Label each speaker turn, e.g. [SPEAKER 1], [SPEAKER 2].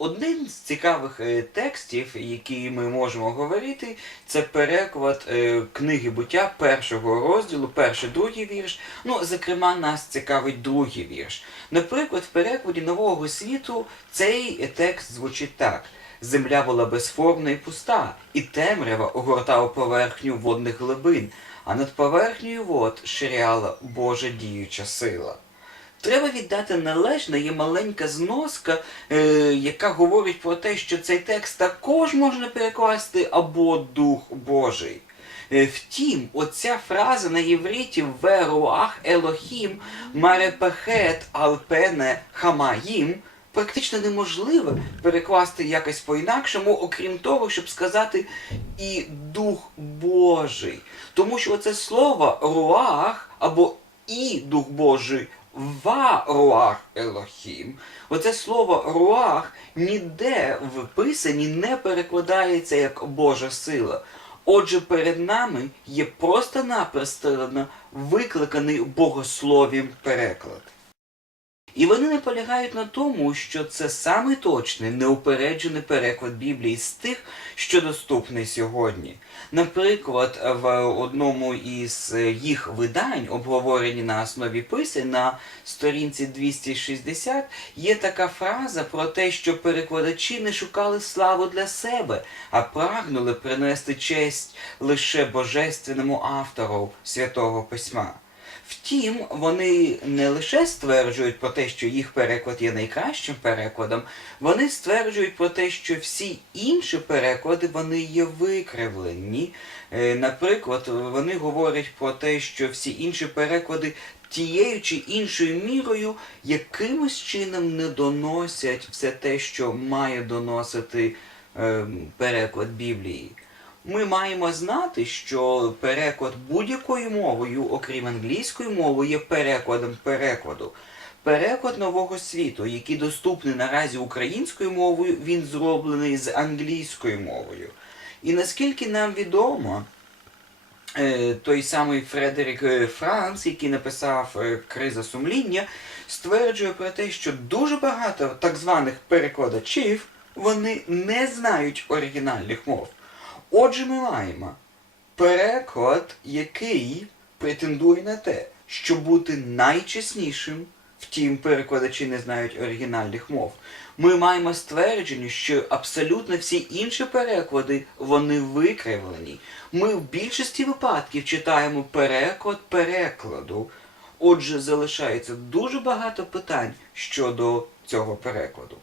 [SPEAKER 1] Один з цікавих е, текстів, які ми можемо говорити, це переклад е, книги буття першого розділу, перший другий вірш. Ну, зокрема, нас цікавить другий вірш. Наприклад, в перекладі нового світу цей текст звучить так. Земля була безформна і пуста, і темрява огортала поверхню водних глибин, а над поверхнею вод ширяла Божа діюча сила. Треба віддати належне, є маленька зноска, е, яка говорить про те, що цей текст також можна перекласти або Дух Божий. Е, Втім, оця фраза на євриті Веруах Елохім Марепехет Алпене Хамаїм практично неможливо перекласти якось по-інакшому, окрім того, щоб сказати і Дух Божий. Тому що оце слово руах або і Дух Божий ва руах Елохім. Оце слово руах ніде в писанні не перекладається як Божа сила. Отже, перед нами є просто-напросто викликаний богослов'ям переклад. І вони не полягають на тому, що це саме точний, неупереджений переклад Біблії з тих, що доступний сьогодні. Наприклад, в одному із їх видань, обговорені на основі писань, на сторінці 260, є така фраза про те, що перекладачі не шукали славу для себе, а прагнули принести честь лише божественному автору святого письма. Втім, вони не лише стверджують про те, що їх переклад є найкращим перекладом, вони стверджують про те, що всі інші переклади вони є викривлені. Е, Наприклад, вони говорять про те, що всі інші переклади тією чи іншою мірою якимось чином не доносять все те, що має доносити е, переклад Біблії. Ми маємо знати, що переклад будь-якою мовою, окрім англійської мови, є перекладом перекладу. Переклад нового світу, який доступний наразі українською мовою, він зроблений з англійською мовою. І наскільки нам відомо, е, той самий Фредерік е, Франц, який написав е, Криза сумління, стверджує про те, що дуже багато так званих перекладачів вони не знають оригінальних мов. Отже, ми маємо переклад, який претендує на те, щоб бути найчеснішим, втім, перекладачі не знають оригінальних мов. Ми маємо ствердження, що абсолютно всі інші переклади вони викривлені. Ми в більшості випадків читаємо переклад перекладу. Отже, залишається дуже багато питань щодо цього перекладу.